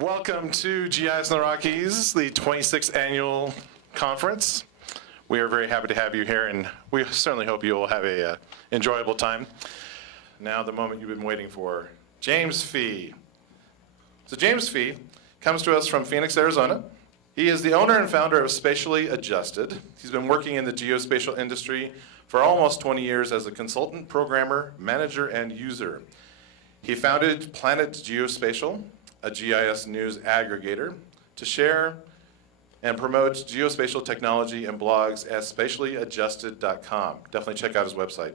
Welcome to GIS in the Rockies, the 26th annual conference. We are very happy to have you here, and we certainly hope you will have a enjoyable time. Now the moment you've been waiting for, James Fee. So James Fee comes to us from Phoenix, Arizona. He is the owner and founder of Spatially Adjusted. He's been working in the geospatial industry for almost 20 years as a consultant, programmer, manager, and user. He founded Planet Geospatial, a GIS news aggregator, to share and promote geospatial technology and blogs at spatiallyadjusted.com. Definitely check out his website.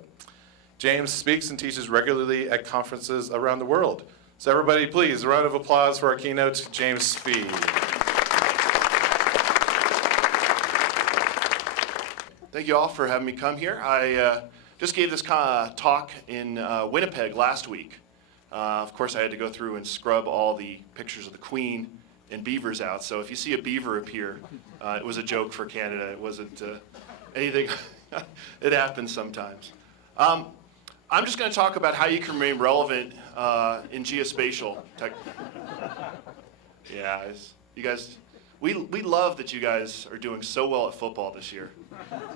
James speaks and teaches regularly at conferences around the world. So everybody, please, a round of applause for our keynote, James Fee. Thank you all for having me come here. I just gave this talk in Winnipeg last week. Of course, I had to go through and scrub all the pictures of the Queen and beavers out. So if you see a beaver appear, it was a joke for Canada. It wasn't anything. It happens sometimes. I'm just going to talk about how you can remain relevant in geospatial tech. Yeah, you guys, we love that you guys are doing so well at football this year.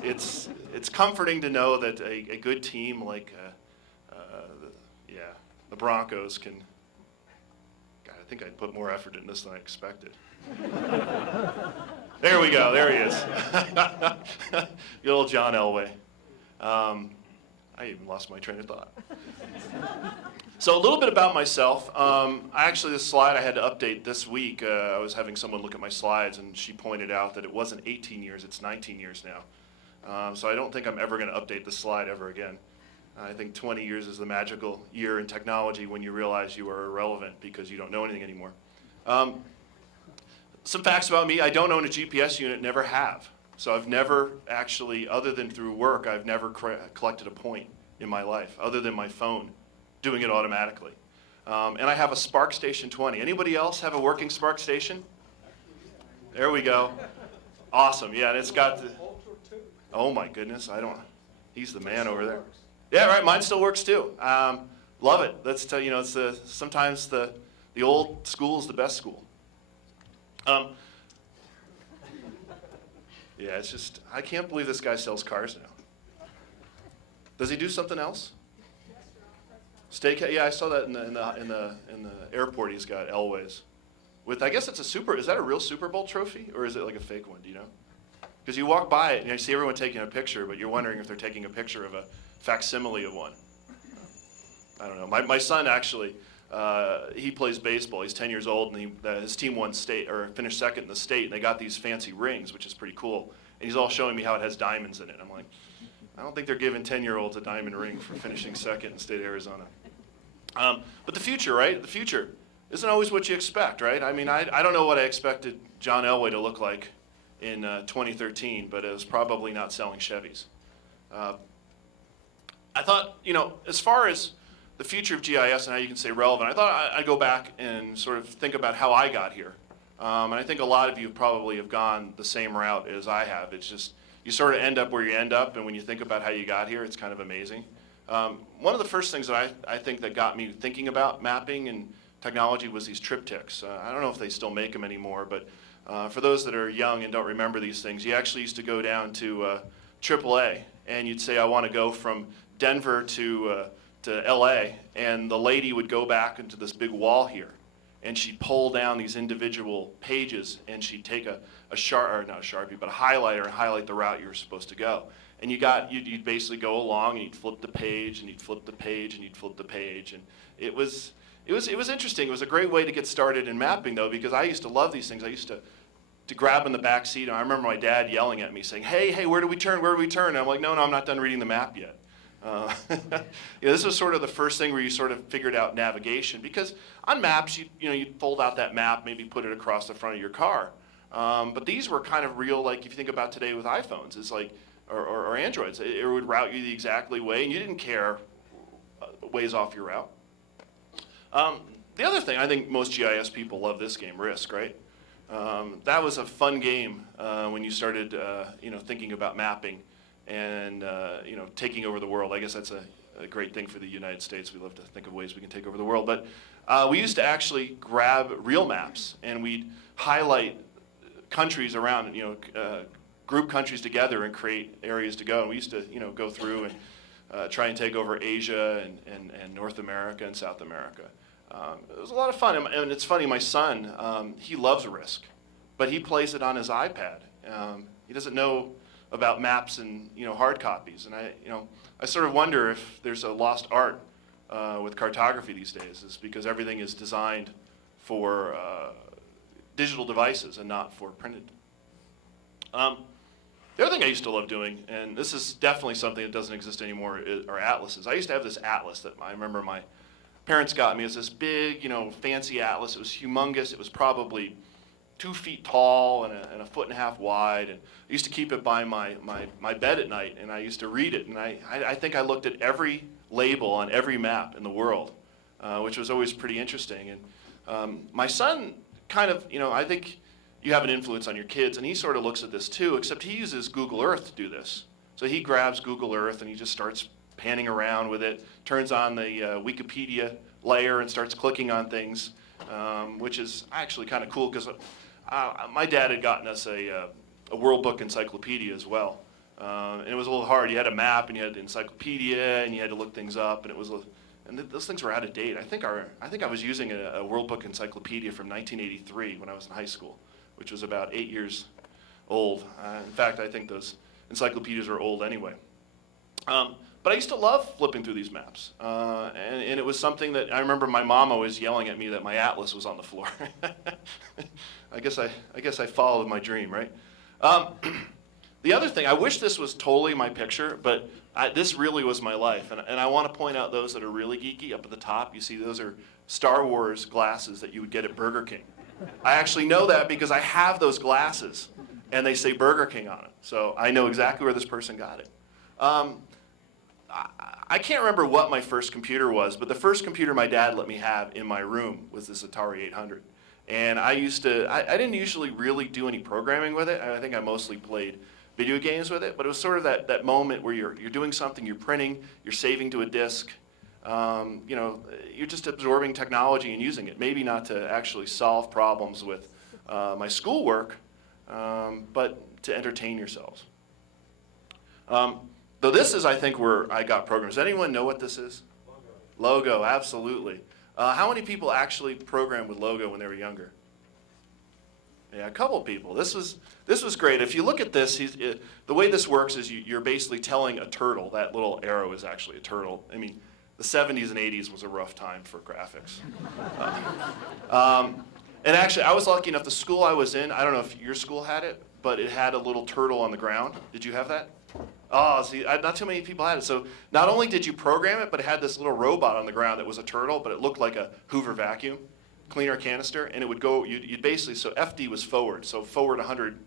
It's comforting to know that a good team like the Broncos can. God, I think I put more effort in this than I expected. There we go. There he is. Good old John Elway. I even lost my train of thought. So a little bit about myself. Actually, this slide I had to update this week. I was having someone look at my slides, and she pointed out that it wasn't 18 years, it's 19 years now. So I don't think I'm ever going to update this slide ever again. I think 20 years is the magical year in technology when you realize you are irrelevant because you don't know anything anymore. Some facts about me: I don't own a GPS unit, never have. So I've never actually, other than through work, I've never collected a point in my life, other than my phone doing it automatically. And I have a SparkStation 20. Anybody else have a working SparkStation? There we go. Awesome. Yeah, and it's got the, oh my goodness, he's the man over there. Yeah, right, mine still works too. Love it. Let's tell you, it's sometimes the old school is the best school. Yeah, it's just, I can't believe this guy sells cars now. Does he do something else? Steak? Yeah, I saw that in the airport. He's got Elways. With, I guess it's is that a real Super Bowl trophy, or is it like a fake one? Do you know? Because you walk by it and you see everyone taking a picture, but you're wondering if they're taking a picture of a facsimile of one. I don't know. My son actually, he plays baseball. He's 10 years old, and his team won state or finished second in the state, and they got these fancy rings, which is pretty cool. And he's all showing me how it has diamonds in it. I'm like, I don't think they're giving 10-year-olds a diamond ring for finishing second in the state of Arizona. But the future, right? The future isn't always what you expect, right? I mean, I don't know what I expected John Elway to look like in 2013, but it was probably not selling Chevys. I thought, as far as the future of GIS and how you can stay relevant, I thought I'd go back and sort of think about how I got here. And I think a lot of you probably have gone the same route as I have. It's just, you sort of end up where you end up, and when you think about how you got here, it's kind of amazing. One of the first things that I think that got me thinking about mapping and technology was these triptychs. I don't know if they still make them anymore, but for those that are young and don't remember these things, you actually used to go down to AAA, and you'd say, I want to go from Denver to LA, and the lady would go back into this big wall here, and she'd pull down these individual pages, and she'd take not a Sharpie, but a highlighter and highlight the route you were supposed to go. And you'd basically go along, and you'd flip the page, and you'd flip the page, and you'd flip the page, and it was interesting. It was a great way to get started in mapping, though, because I used to love these things. I used to grab in the back seat, and I remember my dad yelling at me, saying, hey, where do we turn, where do we turn? And I'm like, no, I'm not done reading the map yet. This was sort of the first thing where you sort of figured out navigation, because on maps, you'd fold out that map, maybe put it across the front of your car. But these were kind of real, like if you think about today with iPhones, it's like, or Androids, it would route you the exactly way, and you didn't care ways off your route. The other thing, I think most GIS people love this game, Risk, right? That was a fun game when you started, thinking about mapping and taking over the world. I guess that's a great thing for the United States. We love to think of ways we can take over the world. But we used to actually grab real maps, and we'd highlight countries around, group countries together and create areas to go. And we used to, go through and try and take over Asia and North America and South America. It was a lot of fun. And it's funny, my son, he loves Risk, but he plays it on his iPad. He doesn't know about maps and hard copies. And I sort of wonder if there's a lost art with cartography these days, is because everything is designed for digital devices and not for printed. The other thing I used to love doing, and this is definitely something that doesn't exist anymore, are atlases. I used to have this atlas that I remember my parents got me. It was this big, fancy atlas. It was humongous. It was probably 2 feet tall and a foot and a half wide. And I used to keep it by my bed at night, and I used to read it. And I think I looked at every label on every map in the world, which was always pretty interesting. And my son kind of, I think you have an influence on your kids, and he sort of looks at this too, except he uses Google Earth to do this. So he grabs Google Earth and he just starts panning around with it, turns on the Wikipedia layer and starts clicking on things, which is actually kind of cool because my dad had gotten us a World Book Encyclopedia as well. And it was a little hard. You had a map and you had the encyclopedia and you had to look things up, and it was and those things were out of date. I think I was using a World Book Encyclopedia from 1983 when I was in high school, which was about 8 years old. In fact, I think those encyclopedias are old anyway. But I used to love flipping through these maps. And it was something that I remember my mom always yelling at me that my atlas was on the floor. I guess I followed my dream, right? The other thing, I wish this was totally my picture, but this really was my life. And I want to point out those that are really geeky. Up at the top, you see those are Star Wars glasses that you would get at Burger King. I actually know that because I have those glasses, and they say Burger King on it. So I know exactly where this person got it. I can't remember what my first computer was, but the first computer my dad let me have in my room was this Atari 800. And I didn't usually really do any programming with it. I think I mostly played video games with it, but it was sort of that moment where you're doing something, you're printing, you're saving to a disk. You're just absorbing technology and using it. Maybe not to actually solve problems with my schoolwork, but to entertain yourselves. Though this is, I think, where I got programs. Does anyone know what this is? Logo, absolutely. How many people actually programmed with Logo when they were younger? Yeah, a couple people. This was great. If you look at this, the way this works is you're basically telling a turtle. That little arrow is actually a turtle. I mean, the 70s and 80s was a rough time for graphics. And actually, I was lucky enough, the school I was in, I don't know if your school had it, but it had a little turtle on the ground. Did you have that? Oh, see, not too many people had it. So not only did you program it, but it had this little robot on the ground that was a turtle, but it looked like a Hoover vacuum cleaner canister, and it would go, you'd basically, so FD was forward, so forward 100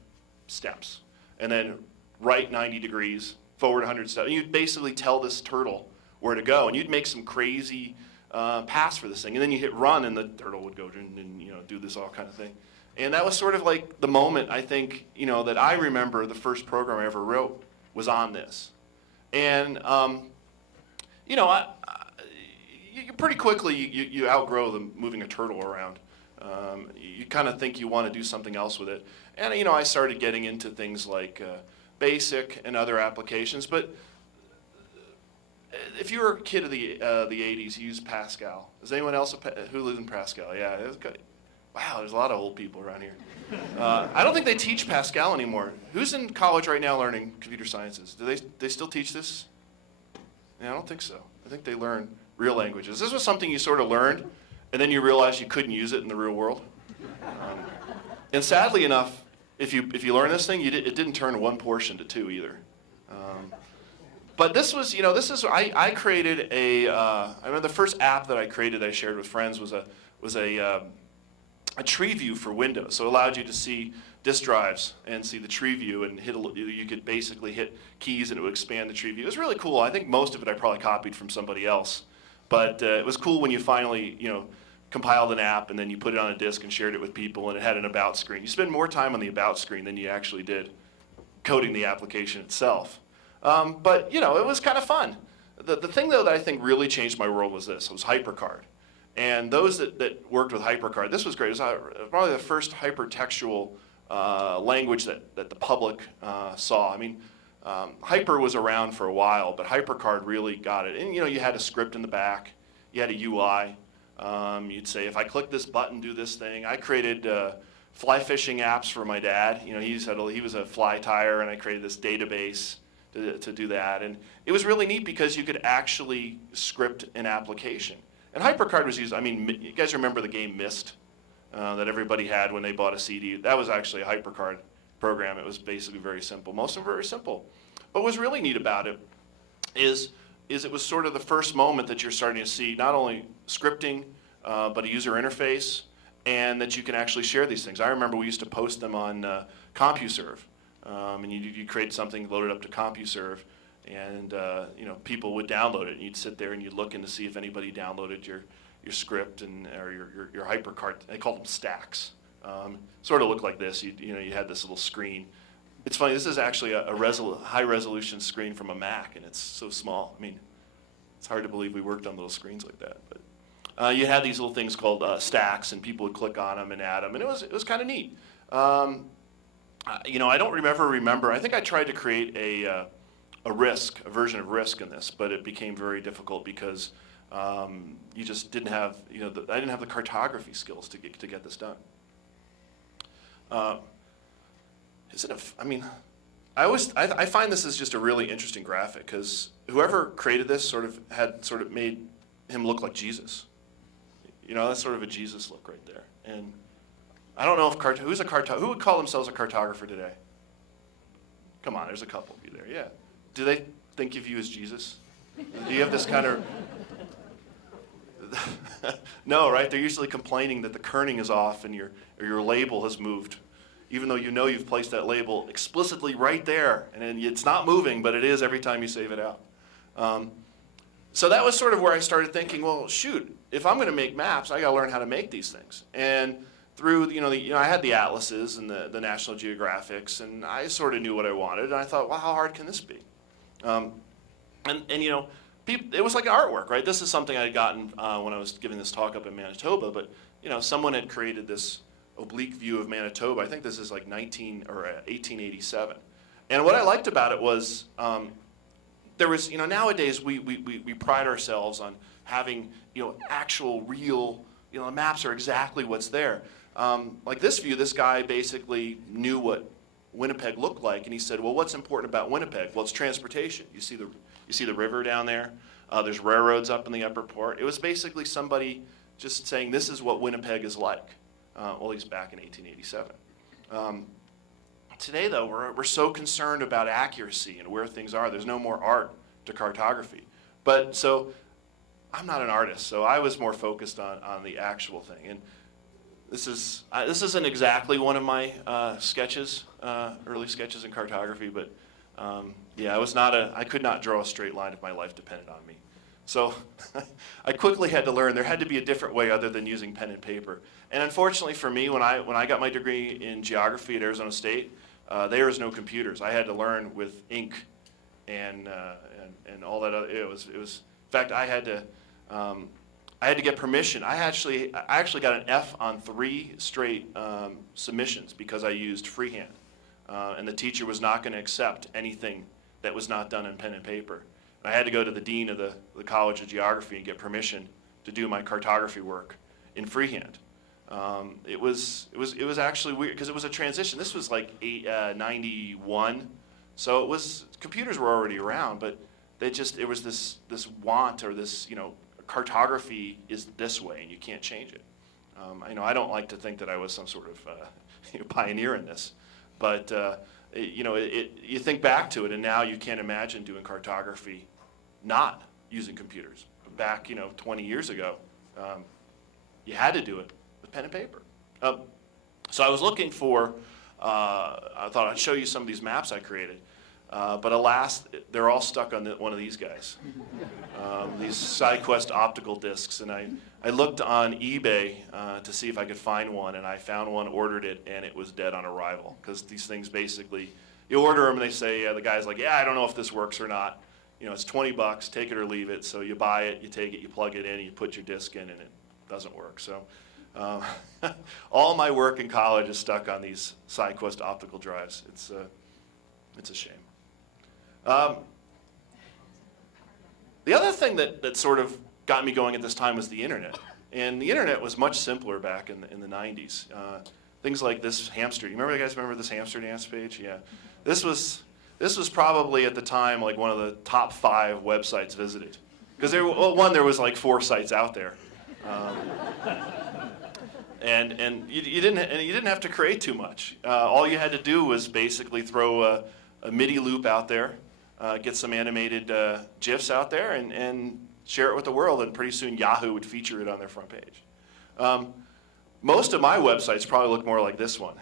steps, and then right 90 degrees, forward 100 steps. And you'd basically tell this turtle where to go, and you'd make some crazy pass for this thing, and then you hit run, and the turtle would go and do this all kind of thing. And that was sort of like the moment, I think, that I remember the first program I ever wrote was on this. And, you pretty quickly, you outgrow the moving a turtle around. You kind of think you want to do something else with it. And, I started getting into things like BASIC and other applications. But if you were a kid of the 80s, you used Pascal. Is anyone else who lives in Pascal? Yeah, it was good. Wow, there's a lot of old people around here. I don't think they teach Pascal anymore. Who's in college right now learning computer sciences? Do they still teach this? Yeah, I don't think so. I think they learn real languages. This was something you sort of learned, and then you realized you couldn't use it in the real world. And sadly enough, if you learn this thing, it didn't turn one portion to two either. But this was, I created I remember the first app that I created that I shared with friends was a tree view for Windows. So it allowed you to see disk drives and see the tree view, and you could basically hit keys and it would expand the tree view. It was really cool. I think most of it I probably copied from somebody else. But it was cool when you finally, compiled an app and then you put it on a disk and shared it with people, and it had an about screen. You spend more time on the about screen than you actually did coding the application itself. But, it was kind of fun. The thing, though, that I think really changed my world was this. It was HyperCard. And those that worked with HyperCard, this was great. It was probably the first hypertextual language that the public saw. I mean, Hyper was around for a while, but HyperCard really got it. And you had a script in the back. You had a UI. You'd say, if I click this button, do this thing. I created fly fishing apps for my dad. He was a fly tyer, and I created this database to do that. And it was really neat because you could actually script an application. And HyperCard was used, you guys remember the game Myst that everybody had when they bought a CD? That was actually a HyperCard program. It was basically very simple. Most of them were very simple. But what was really neat about it is it was sort of the first moment that you're starting to see not only scripting, but a user interface, and that you can actually share these things. I remember we used to post them on CompuServe. And you create something, load it up to CompuServe, and people would download it. And you'd sit there and you'd look in to see if anybody downloaded your script or your HyperCard. They called them stacks. Sort of looked like this. You had this little screen. It's funny. This is actually a high resolution screen from a Mac, and it's so small. It's hard to believe we worked on little screens like that. But you had these little things called stacks, and people would click on them and add them, and it was kind of neat. I don't remember. I think I tried to create a version of Risk in this, but it became very difficult because you just didn't have, I didn't have the cartography skills to get this done. I find this is just a really interesting graphic because whoever created this sort of made him look like Jesus. That's sort of a Jesus look right there. And I don't know if who would call themselves a cartographer today? Come on, there's a couple of you there. Yeah. Do they think of you as Jesus? Do you have this kind of? No, right? They're usually complaining that the kerning is off and your label has moved, even though you've placed that label explicitly right there, and it's not moving, but it is every time you save it out. So that was sort of where I started thinking, well, shoot, if I'm going to make maps, I got to learn how to make these things. And through, I had the atlases and the National Geographics, and I sort of knew what I wanted, and I thought, well, how hard can this be? It was like artwork, right? This is something I had gotten when I was giving this talk up in Manitoba, but someone had created this oblique view of Manitoba. I think this is like 1887. And what I liked about it was there was, nowadays we pride ourselves on having, actual real, the maps are exactly what's there. Like this view, this guy basically knew what Winnipeg looked like, and he said, well, what's important about Winnipeg? Well, it's transportation. You see the river down there. There's railroads up in the upper port. It was basically somebody just saying this is what Winnipeg is like. Well, he's back in 1887. Today, though, we're so concerned about accuracy and where things are. There's no more art to cartography. But so I'm not an artist, so I was more focused on the actual thing. And this isn't exactly one of my sketches, early sketches in cartography, but yeah, I could not draw a straight line if my life depended on me. So I quickly had to learn there had to be a different way other than using pen and paper. And unfortunately for me, when I got my degree in geography at Arizona State, there was no computers. I had to learn with ink and all that other. It was. In fact, I had to get permission. I actually got an F on 3 straight submissions because I used freehand, and the teacher was not going to accept anything that was not done in pen and paper. I had to go to the dean of the College of Geography and get permission to do my cartography work in freehand. It was actually weird because it was a transition. This was like 91, so computers were already around, but it was this want or this cartography is this way and you can't change it. I don't like to think that I was some sort of pioneer in this, but you think back to it, and now you can't imagine doing cartography not using computers. Back 20 years ago, you had to do it with pen and paper. So I was looking for. I thought I'd show you some of these maps I created, but alas, they're all stuck on one of these guys. These SideQuest optical discs, and I looked on eBay to see if I could find one, and I found one, ordered it, and it was dead on arrival because these things basically, you order them and they say, the guy's like, yeah, I don't know if this works or not. it's 20 bucks, take it or leave it. So you buy it, you take it, you plug it in, you put your disk in, and it doesn't work. So all my work in college is stuck on these SideQuest optical drives. It's a shame. The other thing that sort of got me going at this time was the internet. And the internet was much simpler back in the 90s. Things like this hamster. You guys remember this hamster dance page? Yeah. This was probably at the time like one of the top 5 websites visited. Because there was like 4 sites out there. And you didn't have to create too much. All you had to do was basically throw a MIDI loop out there, get some animated GIFs out there, and share it with the world, and pretty soon Yahoo would feature it on their front page. Most of my websites probably look more like this one.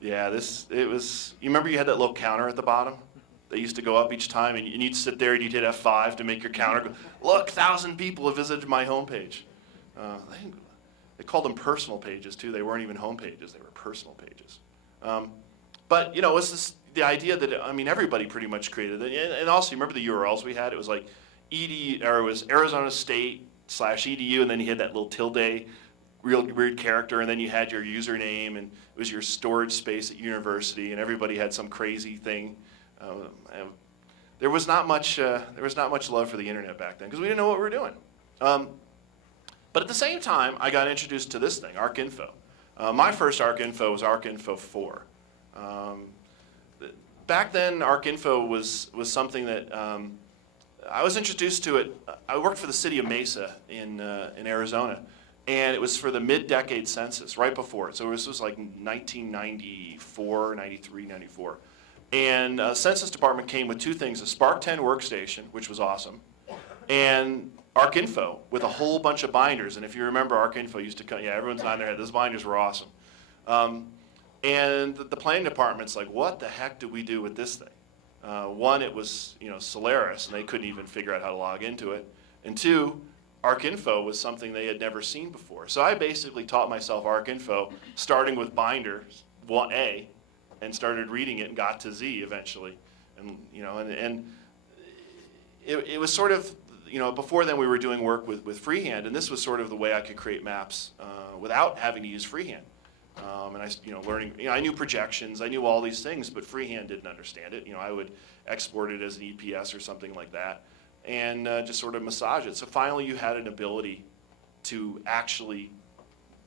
Yeah, you remember you had that little counter at the bottom that used to go up each time, and you'd sit there and you'd hit F5 to make your counter go, look, 1,000 people have visited my homepage. They called them personal pages too. They weren't even home pages, they were personal pages. But it's the idea that, everybody pretty much created it. And also, you remember the URLs we had? It was like it was Arizona State /edu, and then you had that little tilde, real weird character, and then you had your username, and it was your storage space at university, and everybody had some crazy thing. There was not much love for the internet back then because we didn't know what we were doing. But at the same time, I got introduced to this thing, ArcInfo. My first ArcInfo was ArcInfo 4. Back then, ArcInfo was something that I was introduced to it. I worked for the city of Mesa in Arizona, and it was for the mid-decade census, right before it. So this was like 1994, 93, 94. And Census Department came with 2 things, a Spark 10 workstation, which was awesome, and ArcInfo with a whole bunch of binders. And if you remember, ArcInfo used to come, everyone's nodding their head, those binders were awesome. And the planning department's like, what the heck do we do with this thing? One, it was Solaris, and they couldn't even figure out how to log into it. And 2, ArcInfo was something they had never seen before. So I basically taught myself ArcInfo, starting with binders, 1A, and started reading it and got to Z eventually. And it was sort of, before then we were doing work with freehand, and this was sort of the way I could create maps without having to use freehand. And I knew projections, I knew all these things, but freehand didn't understand it. I would export it as an EPS or something like that, and just sort of massage it. So finally, you had an ability to actually,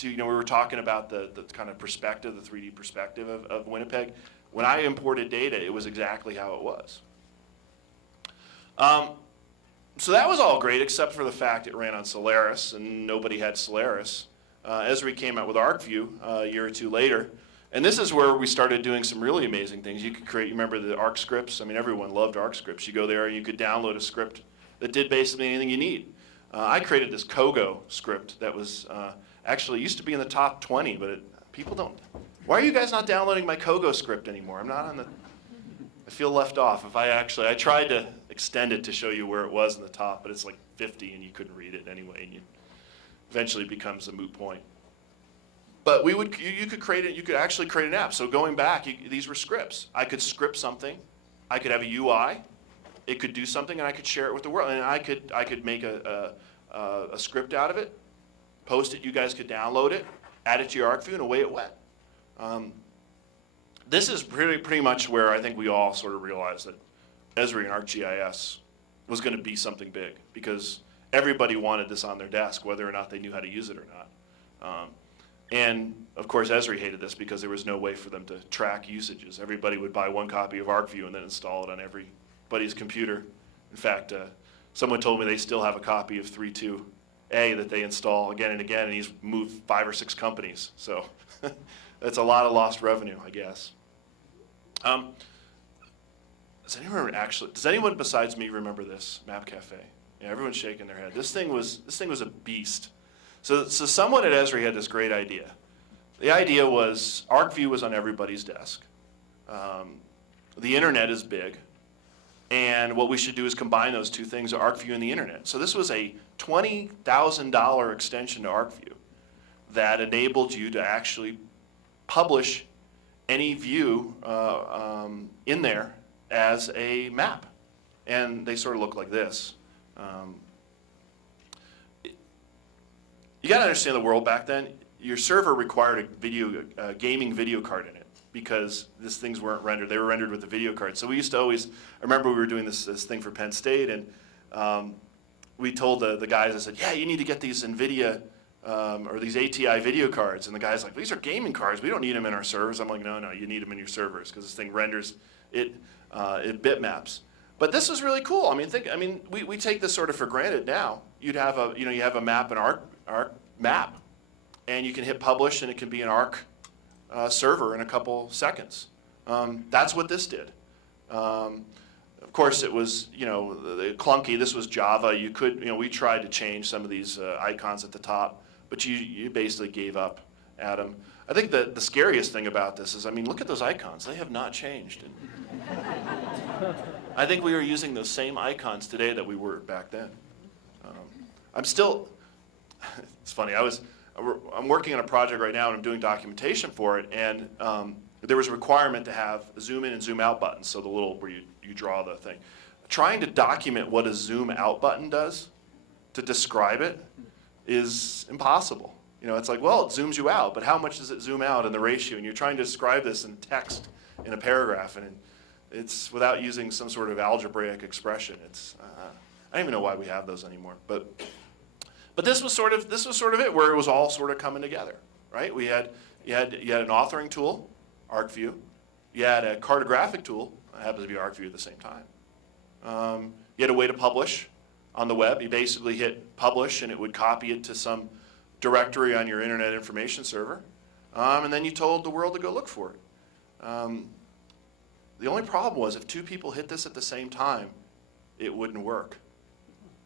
we were talking about the kind of perspective, the 3D perspective of Winnipeg. When I imported data, it was exactly how it was. So that was all great, except for the fact it ran on Solaris, and nobody had Solaris. Esri came out with ArcView a year or 2 later, and this is where we started doing some really amazing things. You could create, you remember the Arc scripts? Everyone loved Arc scripts. You go there and you could download a script that did basically anything you need. I created this Kogo script that was actually used to be in the top 20, but people don't. Why are you guys not downloading my Kogo script anymore? I'm not on the. I feel left off. I tried to extend it to show you where it was in the top, but it's like 50 and you couldn't read it anyway. And eventually becomes a moot point. But you could create it. You could actually create an app. So going back, these were scripts. I could script something. I could have a UI. It could do something, and I could share it with the world. And I could make a script out of it, post it. You guys could download it, add it to your ArcView, and away it went. This is pretty much where I think we all sort of realized that Esri and ArcGIS was going to be something big, because everybody wanted this on their desk, whether or not they knew how to use it or not. And of course, Esri hated this because there was no way for them to track usages. Everybody would buy 1 copy of ArcView and then install it on everybody's computer. In fact, someone told me they still have a copy of 3.2a that they install again and again, and he's moved 5 or 6 companies. So that's a lot of lost revenue, I guess. Does anyone besides me remember this Map Cafe? Yeah, everyone's shaking their head. This thing was a beast. So someone at Esri had this great idea. The idea was ArcView was on everybody's desk. The internet is big, and what we should do is combine those 2 things, ArcView and the internet. So this was a $20,000 extension to ArcView that enabled you to actually publish any view in there as a map. And they sort of look like this. You got to understand the world back then. Your server required a gaming video card in it because these things weren't rendered. They were rendered with the video card. So we used to always, I remember we were doing this thing for Penn State, and we told the guys, I said, yeah, you need to get these NVIDIA or these ATI video cards. And the guy's like, these are gaming cards. We don't need them in our servers. I'm like, no, you need them in your servers because this thing renders, it bitmaps. But this was really cool. I mean, we take this sort of for granted now. You'd have you have a map, an ARC map, and you can hit publish, and it can be an ARC server in a couple seconds. That's what this did. Of course, it was clunky. This was Java. You could we tried to change some of these icons at the top, but you basically gave up at them. I think the scariest thing about this is, I mean, look at those icons. They have not changed. I think we are using those same icons today that we were back then. I'm still, it's funny, I'm working on a project right now and I'm doing documentation for it, and there was a requirement to have zoom in and zoom out buttons, so the little where you draw the thing. Trying to document what a zoom out button does to describe it is impossible. It's like, well, it zooms you out, but how much does it zoom out in the ratio? And you're trying to describe this in text in a paragraph, and it's without using some sort of algebraic expression. I don't even know why we have those anymore. But this was sort of it, where it was all sort of coming together, right? You had an authoring tool, ArcView. You had a cartographic tool, that happens to be ArcView at the same time. You had a way to publish on the web. You basically hit publish, and it would copy it to some directory on your Internet Information Server, and then you told the world to go look for it. The only problem was if two people hit this at the same time, it wouldn't work.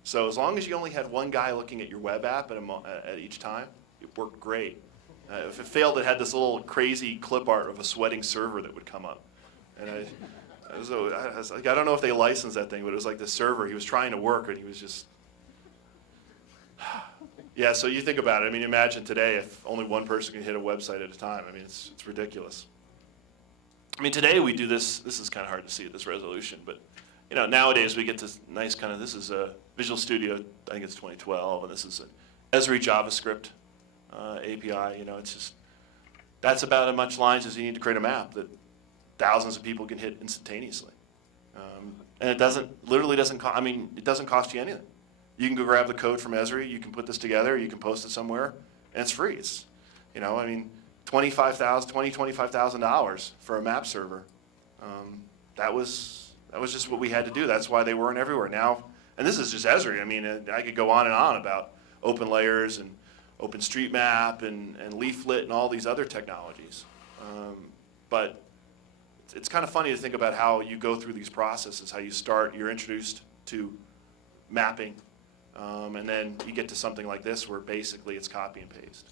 So as long as you only had one guy looking at your web app at each time, it worked great. If it failed, it had this little crazy clip art of a sweating server that would come up. And I was like, I don't know if they licensed that thing, but it was like this server. He was trying to work, and he was just... Yeah, so you think about it. I mean, imagine today if only one person can hit a website at a time. I mean, it's ridiculous. I mean, today we do this. This is kind of hard to see at this resolution, but nowadays we get this nice kind of. This is a Visual Studio. I think it's 2012, and this is an Esri JavaScript API. It's just that's about as much lines as you need to create a map that thousands of people can hit instantaneously, and it doesn't it doesn't cost you anything. You can go grab the code from Esri, you can put this together, you can post it somewhere, and it's free. It's, $25,000 for a map server. That was just what we had to do. That's why they weren't everywhere now. And this is just Esri. I mean, I could go on and on about open layers and OpenStreetMap and Leaflet and all these other technologies. But it's kind of funny to think about how you go through these processes, how you're introduced to mapping. And then you get to something like this where basically it's copy and paste.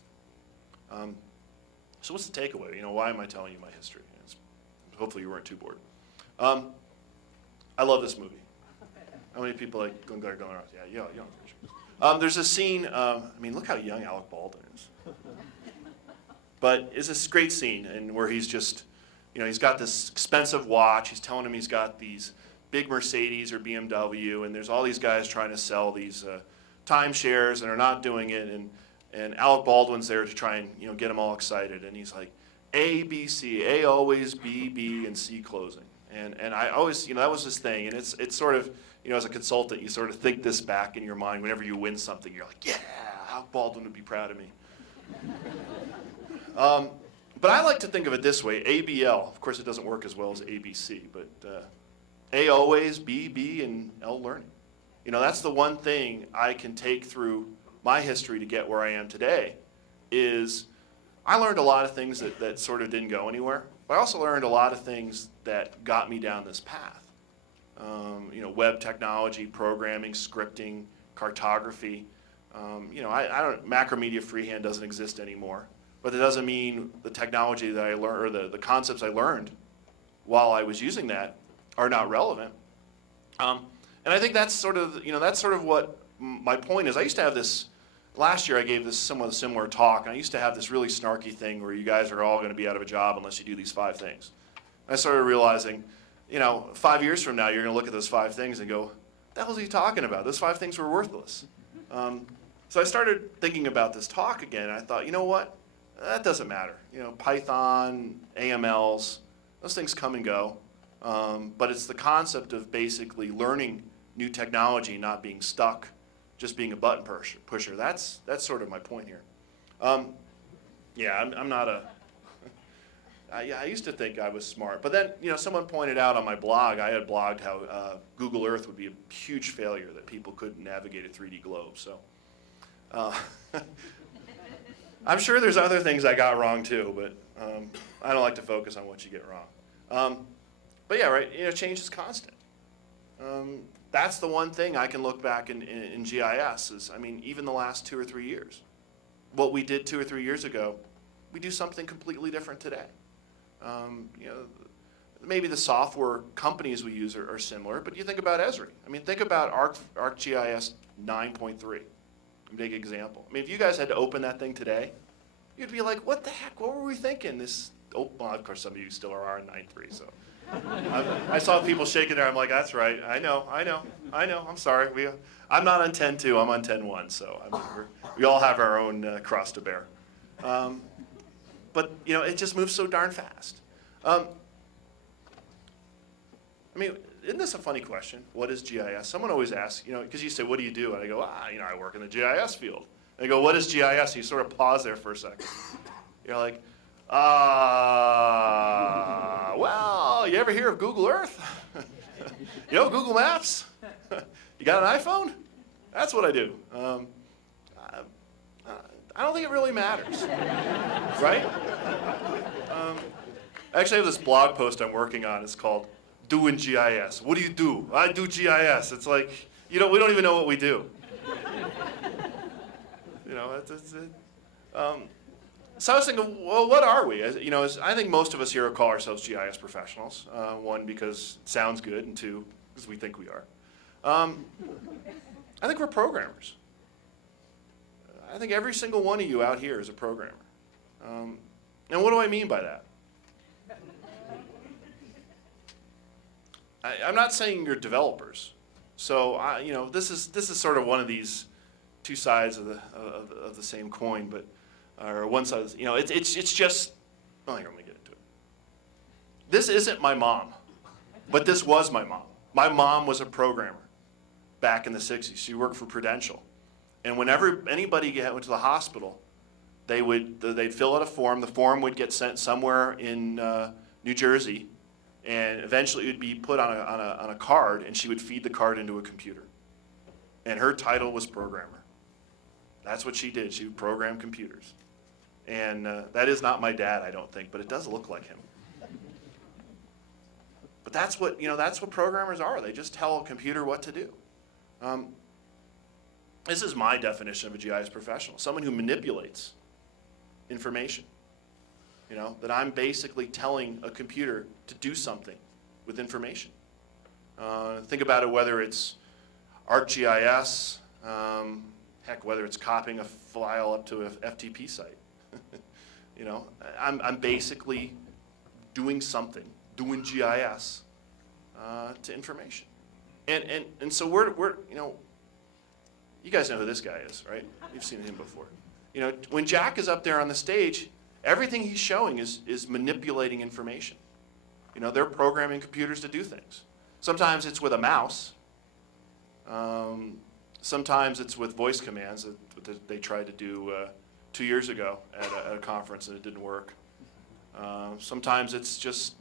So what's the takeaway? Why am I telling you my history? Hopefully you weren't too bored. I love this movie. How many people like going around? Yeah. There's a scene. Look how young Alec Baldwin is. But it's this great scene, and where he's just, he's got this expensive watch. He's telling him he's got these big Mercedes or BMW, and there's all these guys trying to sell these timeshares, and are not doing it, and Alec Baldwin's there to try and get them all excited, and he's like, A, B, C, A always, B, B, and C closing, and I always, that was his thing, and it's sort of, as a consultant, you sort of think this back in your mind whenever you win something, you're like, yeah, Alec Baldwin would be proud of me. But I like to think of it this way, ABL, of course it doesn't work as well as ABC, but A always, B, B, and L learning. That's the one thing I can take through my history to get where I am today, is I learned a lot of things that sort of didn't go anywhere, but I also learned a lot of things that got me down this path. Web technology, programming, scripting, cartography. Macromedia freehand doesn't exist anymore, but it doesn't mean the technology that I learned, or the concepts I learned while I was using that are not relevant. And I think that's sort of what my point is. I used to have this, last year I gave this somewhat similar talk, and I used to have this really snarky thing where you guys are all going to be out of a job unless you do these 5 things. And I started realizing 5 years from now, you're going to look at those 5 things and go, what the hell is he talking about? Those 5 things were worthless. So I started thinking about this talk again, and I thought, you know what? That doesn't matter. Python, AMLs, those things come and go. But it's the concept of basically learning new technology, not being stuck, just being a button pusher. That's sort of my point here. I'm not a... I used to think I was smart, but then someone pointed out on my blog, I had blogged how Google Earth would be a huge failure, that people couldn't navigate a 3D globe. So I'm sure there's other things I got wrong too, but I don't like to focus on what you get wrong. But yeah, right. Change is constant. That's the one thing I can look back in GIS is, even the last 2 or 3 years, what we did 2 or 3 years ago, we do something completely different today. Maybe the software companies we use are similar, but you think about Esri. Think about ArcGIS 9.3. Big example. If you guys had to open that thing today, you'd be like, what the heck? What were we thinking? Well, of course, some of you still are in 9.3, so. I saw people shaking there. I'm like, that's right. I know. I'm sorry. I'm not on 10.2. I'm on 10.1, so we all have our own cross to bear. But it just moves so darn fast. Isn't this a funny question? What is GIS? Someone always asks, because you say, what do you do? And I go, I work in the GIS field. And they go, what is GIS? You sort of pause there for a second. You're like, well, you ever hear of Google Earth? Google Maps? You got an iPhone? That's what I do. I don't think it really matters, right? I actually have this blog post I'm working on. It's called Doing GIS. What do you do? I do GIS. It's like, we don't even know what we do. That's it. So I was thinking, well, what are we? I think most of us here call ourselves GIS professionals. 1, because it sounds good, and 2, because we think we are. I think we're programmers. I think every single one of you out here is a programmer. And what do I mean by that? I'm not saying you're developers. So this is sort of one of these 2 sides of the same coin, but or one side. It's just. Well, here, let me get into it. This isn't my mom, but this was my mom. My mom was a programmer back in the 60s. She worked for Prudential. And whenever anybody went to the hospital, they'd fill out a form. The form would get sent somewhere in New Jersey, and eventually it would be put on a card, and she would feed the card into a computer. And her title was programmer. That's what she did. She would program computers. And that is not my dad, I don't think, but it does look like him. But that's what programmers are. They just tell a computer what to do. This is my definition of a GIS professional, someone who manipulates information. That I'm basically telling a computer to do something with information. Think about it, whether it's ArcGIS, whether it's copying a file up to an FTP site. I'm basically doing something, doing GIS to information. And so we're you guys know who this guy is, right? You've seen him before. When Jack is up there on the stage, everything he's showing is manipulating information. They're programming computers to do things. Sometimes it's with a mouse. Sometimes it's with voice commands that they tried to do 2 years ago at a conference and it didn't work. Sometimes it's just,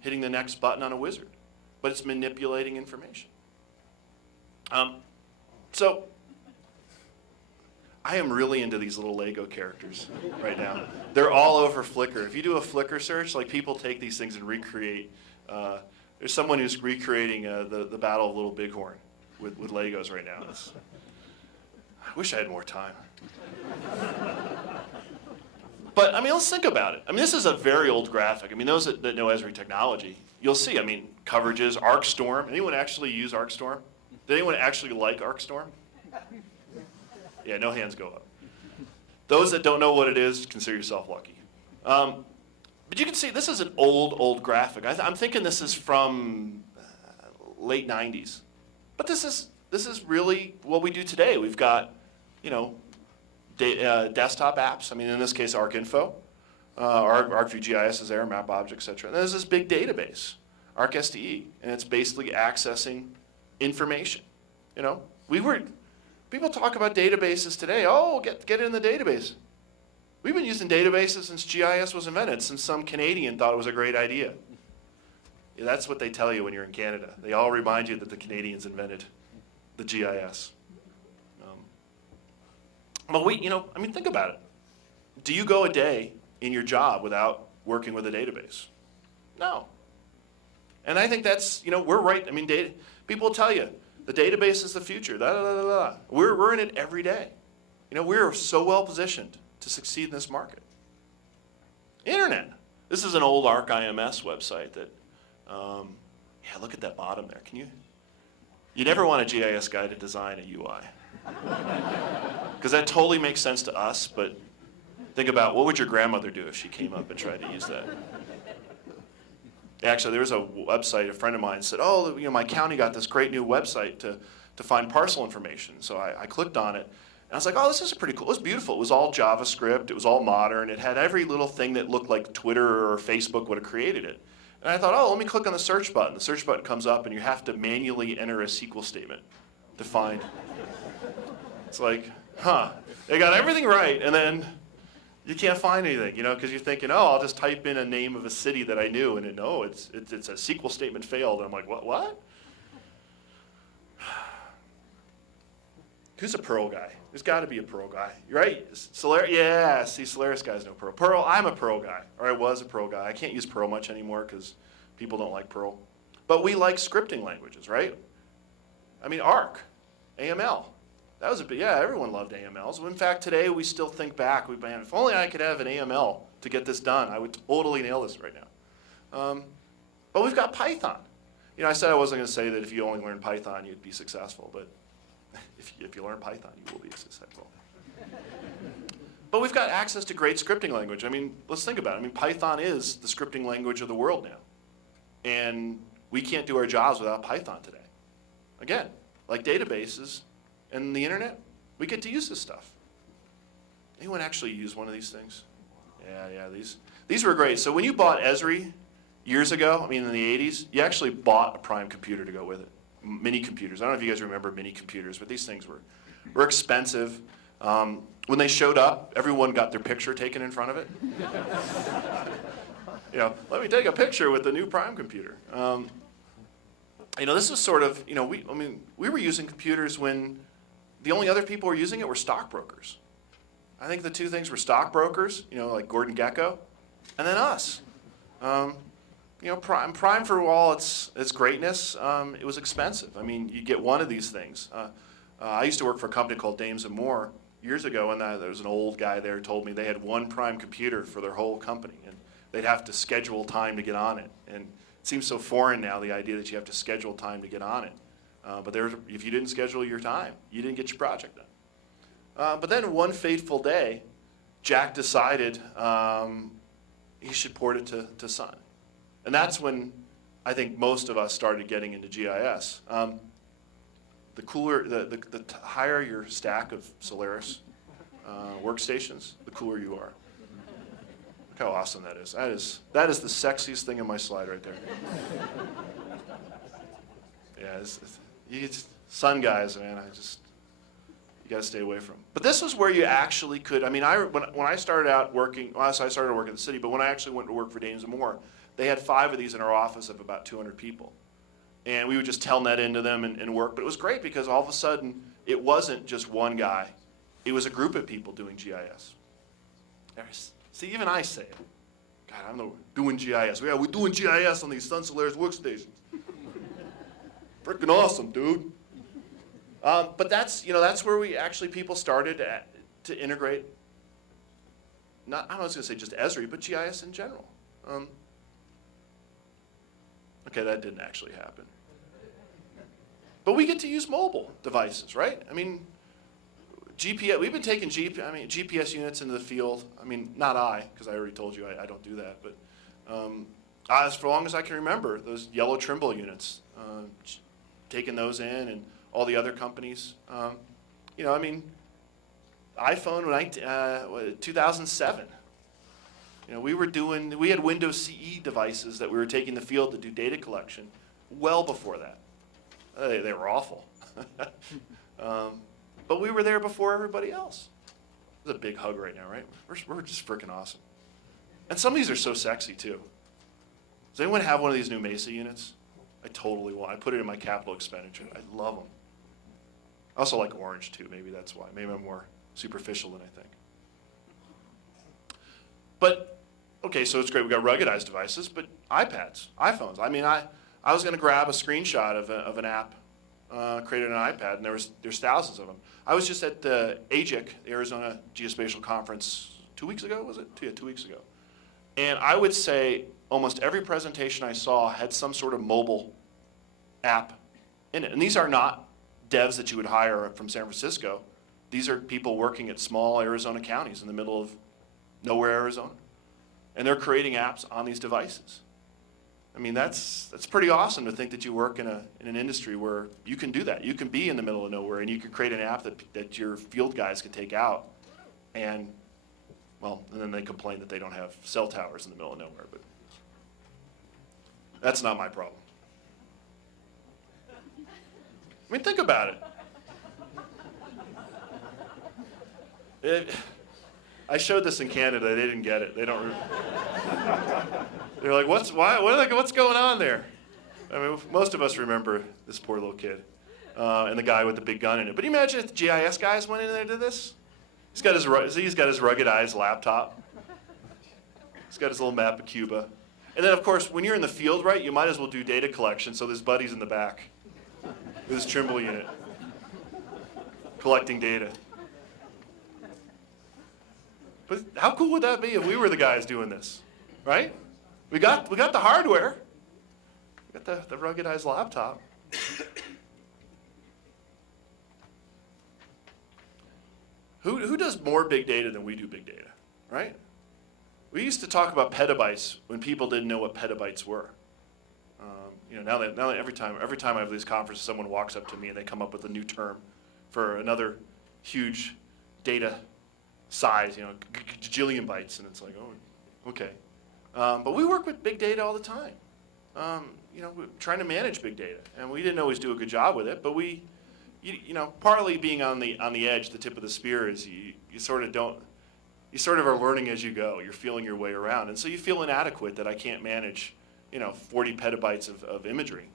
hitting the next button on a wizard. But it's manipulating information. So I am really into these little Lego characters right now. They're all over Flickr. If you do a Flickr search, people take these things and recreate. There's someone who's recreating the Battle of Little Bighorn with Legos right now. I wish I had more time. But let's think about it. This is a very old graphic. Those that know Esri technology, you'll see. Coverages, ArcStorm. Anyone actually use ArcStorm? Did anyone actually like ArcStorm? Yeah, no hands go up. Those that don't know what it is, consider yourself lucky. But you can see this is an old graphic. I'm thinking this is from late 90s. But this is really what we do today. We've got, you know, desktop apps. I mean, in this case, ArcInfo. ArcView GIS is there, map objects, etc. And there's this big database, ArcSDE, and it's basically accessing information. You know, people talk about databases today. Oh, get in the database. We've been using databases since GIS was invented, since some Canadian thought it was a great idea. Yeah, that's what they tell you when you're in Canada. They all remind you that the Canadians invented the GIS. Well, I mean, think about it. Do you go a day in your job without working with a database? No. And I think that's, we're right. I mean, people tell you, the database is the future. Da, da, da, da, da. We're in it every day. We're so well positioned to succeed in this market. Internet. This is an old ArcIMS website that, yeah, look at that bottom there. You never want a GIS guy to design a UI. Because that totally makes sense to us, but think about what would your grandmother do if she came up and tried to use that? Actually, there was a website, a friend of mine said, oh, my county got this great new website to find parcel information. So I clicked on it, and I was like, oh, this is pretty cool. It was beautiful. It was all JavaScript. It was all modern. It had every little thing that looked like Twitter or Facebook would have created it. And I thought, oh, let me click on the search button. The search button comes up, and you have to manually enter a SQL statement to find. It's like, huh, they got everything right, and then you can't find anything, because you're thinking, oh, I'll just type in a name of a city that I knew, and no, it's a SQL statement failed. And I'm like, what? Who's a Perl guy? There's got to be a Perl guy, right? Solaris, yeah, see, Solaris guys know Perl. Perl, I'm a Perl guy, or I was a Perl guy. I can't use Perl much anymore because people don't like Perl. But we like scripting languages, right? I mean, Arc, AML. That was everyone loved AMLs. In fact, today we still think back, man, if only I could have an AML to get this done, I would totally nail this right now. But we've got Python. I said I wasn't going to say that if you only learn Python, you'd be successful, but if you learn Python, you will be successful. But we've got access to great scripting language. I mean, let's think about it. I mean, Python is the scripting language of the world now. And we can't do our jobs without Python today. Again, like databases and the internet, we get to use this stuff. Anyone actually use one of these things? Yeah, these were great. So when you bought Esri years ago, I mean in the 80s, you actually bought a prime computer to go with it. Mini computers. I don't know if you guys remember mini computers, but these things were expensive. When they showed up, everyone got their picture taken in front of it. Let me take a picture with the new prime computer. This is sort of, we were using computers when the only other people who were using it were stockbrokers. I think the two things were stockbrokers, like Gordon Gekko, and then us. Prime for all its greatness, it was expensive. I mean, you get one of these things. I used to work for a company called Dames & Moore years ago, and there was an old guy there who told me they had one prime computer for their whole company, and they'd have to schedule time to get on it. And it seems so foreign now, the idea that you have to schedule time to get on it. But if you didn't schedule your time, you didn't get your project done. But then one fateful day, Jack decided he should port it to Sun. And that's when I think most of us started getting into GIS. The higher your stack of Solaris workstations, the cooler you are. Look how awesome that is. That is the sexiest thing in my slide right there. Yeah, Sun guys, man, you got to stay away from. But this was where you actually could. I mean, when I started out working, I started working in the city, but when I actually went to work for Dames & Moore, they had 5 of these in our office of about 200 people. And we would just telnet into them and work. But it was great because all of a sudden, it wasn't just one guy. It was a group of people doing GIS. See, even I say it. God, I'm doing GIS. Yeah, we're doing GIS on these Sun Solaris workstations. Freaking awesome, dude. But that's where people started to integrate. I was going to say just Esri, but GIS in general. Okay, that didn't actually happen. But we get to use mobile devices, right? I mean, GPS. We've been taking GPS units into the field. I mean, not I, because I already told you I don't do that. But As for long as I can remember, those yellow Trimble units, taking those in, and all the other companies. You know, I mean, iPhone, 2007. You know, we had Windows CE devices that we were taking to the field to do data collection well before that. They were awful. But we were there before everybody else. It's a big hug right now, right? We're just freaking awesome. And some of these are so sexy too. Does anyone have one of these new Mesa units? I totally want. I put it in my capital expenditure. I love them. I also like orange too. Maybe that's why. Maybe I'm more superficial than I think. But, okay, so it's great. We got ruggedized devices, but iPads, iPhones. I mean, I was going to grab a screenshot of an app, created an iPad, and there's thousands of them. I was just at the AGIC, the Arizona Geospatial Conference, 2 weeks ago, was it? Yeah, 2 weeks ago. And I would say almost every presentation I saw had some sort of mobile app in it. And these are not devs that you would hire from San Francisco. These are people working at small Arizona counties in the middle of nowhere, Arizona. And they're creating apps on these devices. I mean, that's pretty awesome to think that you work in an industry where you can do that. You can be in the middle of nowhere and you can create an app that your field guys can take out. And, well, and then they complain that they don't have cell towers in the middle of nowhere. But that's not my problem. I mean, think about it. I showed this in Canada. They didn't get it. They don't. They're like, what's going on there? I mean, most of us remember this poor little kid and the guy with the big gun in it. But imagine if the GIS guys went in there and did this. He's got his ruggedized laptop. He's got his little map of Cuba. And then, of course, when you're in the field, right, you might as well do data collection. So there's buddies in the back with his Trimble unit collecting data. But how cool would that be if we were the guys doing this, right? We got the hardware. We got the ruggedized laptop. Who does more big data than we do big data, right? We used to talk about petabytes when people didn't know what petabytes were. You know, now that every time I have these conferences, someone walks up to me and they come up with a new term for another huge data size, you know, gajillion bytes, and it's like, oh, okay. But we work with big data all the time. You know, we're trying to manage big data, and we didn't always do a good job with it. But you know, partly being on the edge, the tip of the spear is you sort of are learning as you go. You're feeling your way around, and so you feel inadequate that I can't manage, you know, 40 petabytes of imagery.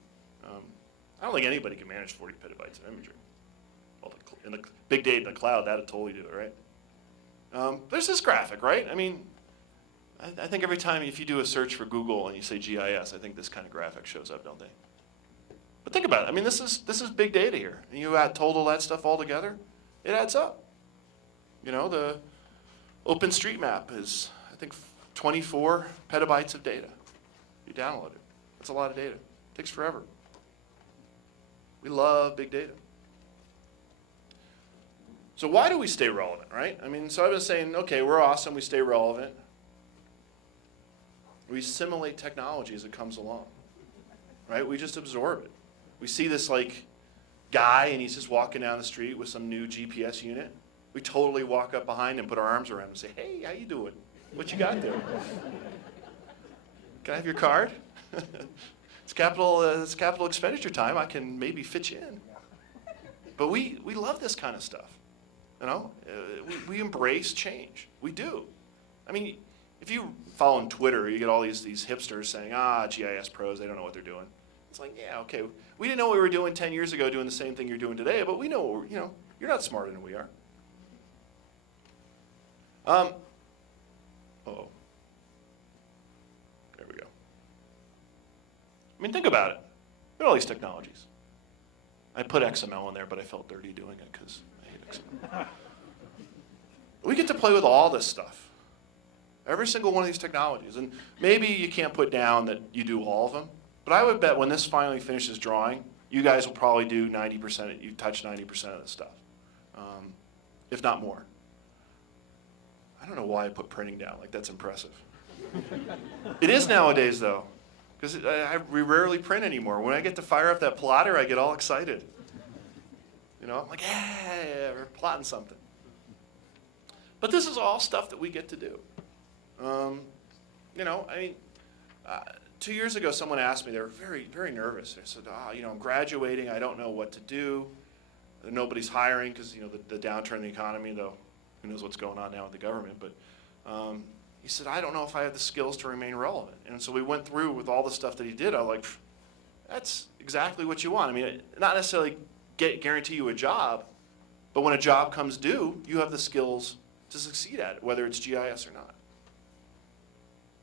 I don't think anybody can manage 40 petabytes of imagery. Well, in the big data in the cloud, that'd totally do it, right? There's this graphic, right? I mean, I think every time if you do a search for Google and you say GIS, I think this kind of graphic shows up, don't they? But think about it. I mean, this is big data here. And you total that stuff all together, it adds up. You know, the OpenStreetMap is, I think, 24 petabytes of data. You download it. That's a lot of data. It takes forever. We love big data. So why do we stay relevant, right? I mean, so I've been saying, okay, we're awesome, we stay relevant. We assimilate technology as it comes along, right? We just absorb it. We see this like guy and he's just walking down the street with some new GPS unit. We totally walk up behind him, put our arms around him and say, hey, how you doing? What you got there? Can I have your card? It's capital expenditure time. I can maybe fit you in. But we love this kind of stuff. You know, we embrace change. We do. I mean, if you follow on Twitter, you get all these hipsters saying, GIS pros, they don't know what they're doing. It's like, yeah, okay. We didn't know what we were doing 10 years ago doing the same thing you're doing today, but we know, you know, you're not smarter than we are. Uh-oh. There we go. I mean, think about it. Look at all these technologies. I put XML in there, but I felt dirty doing it because I hate XML. We get to play with all this stuff. Every single one of these technologies. And maybe you can't put down that you do all of them, but I would bet when this finally finishes drawing, you guys will probably do 90%, you touch 90% of this stuff, if not more. I don't know why I put printing down, like that's impressive. It is nowadays, though, because we rarely print anymore. When I get to fire up that plotter, I get all excited. You know, I'm like, yeah, we're plotting something. But this is all stuff that we get to do. You know, I mean, 2 years ago, someone asked me, they were very, very nervous. They said, you know, I'm graduating, I don't know what to do. Nobody's hiring because, you know, the downturn in the economy, though who knows what's going on now with the government. But he said, I don't know if I have the skills to remain relevant. And so we went through with all the stuff that he did. I was like, that's exactly what you want. I mean, not necessarily guarantee you a job, but when a job comes due, you have the skills to succeed at it, whether it's GIS or not.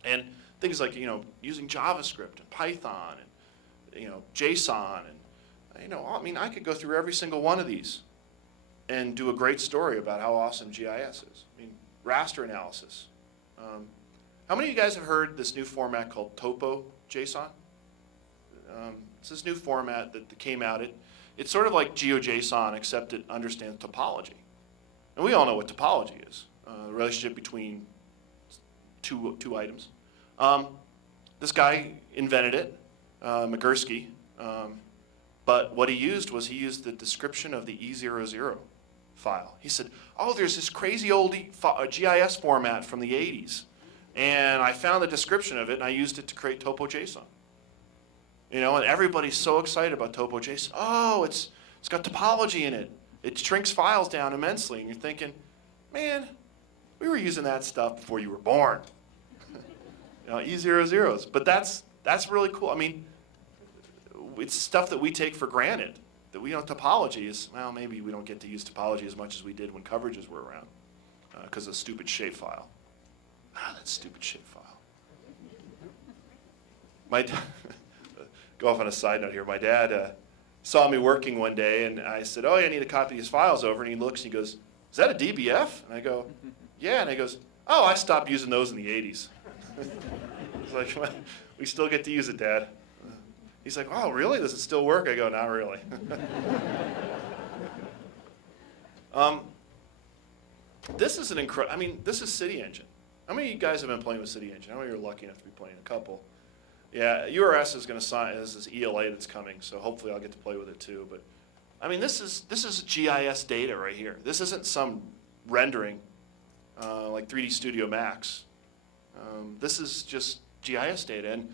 And things like, you know, using JavaScript and Python and, you know, JSON and, you know, I mean, I could go through every single one of these and do a great story about how awesome GIS is. I mean, raster analysis. How many of you guys have heard this new format called Topo JSON? It's this new format that came out. It's sort of like GeoJSON, except it understands topology. And we all know what topology is, the relationship between two items. This guy invented it, Migursky, but what he used was the description of the E00 file. He said, oh, there's this crazy old GIS format from the 80s, and I found the description of it, and I used it to create TopoJSON. You know, and everybody's so excited about TopoJSON. Oh, it's got topology in it. It shrinks files down immensely, and you're thinking, man, we were using that stuff before you were born. You know, E00s. But that's really cool. I mean, it's stuff that we take for granted. That we know topology is, well, maybe we don't get to use topology as much as we did when coverages were around because of stupid shapefile. That stupid shapefile. Go off on a side note here. My dad saw me working one day, and I said, oh, yeah, I need to copy these files over. And he looks and he goes, is that a DBF? And I go, yeah. And he goes, oh, I stopped using those in the 80s. It's like, well, we still get to use it, Dad. He's like, oh, really? Does it still work? I go, not really. This is I mean, this is City Engine. How many of you guys have been playing with City Engine? How many are lucky enough to be playing? A couple. Yeah, URS is going to sign as this ELA that's coming, so hopefully I'll get to play with it too. But I mean, this is GIS data right here. This isn't some rendering like 3D Studio Max. This is just GIS data, and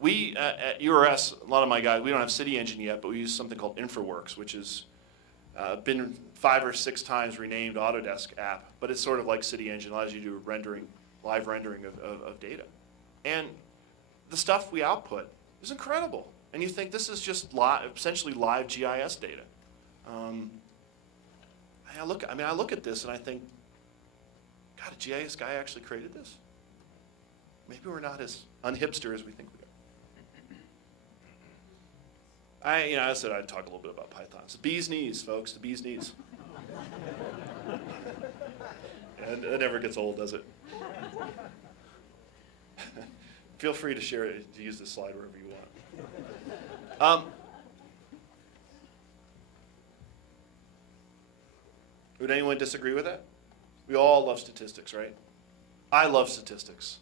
we at URS, a lot of my guys, we don't have City Engine yet, but we use something called InfraWorks, which has been 5 or 6 times renamed Autodesk app, but it's sort of like City Engine, allows you to do live rendering of data. And the stuff we output is incredible. And you think this is just essentially live GIS data. I look at this and I think, God, a GIS guy actually created this? Maybe we're not as unhipster as we think we are. I said I'd talk a little bit about Python. It's the bee's knees, folks, the bee's knees. And it never gets old, does it? Feel free to share it, to use this slide wherever you want. Would anyone disagree with that? We all love statistics, right? I love statistics.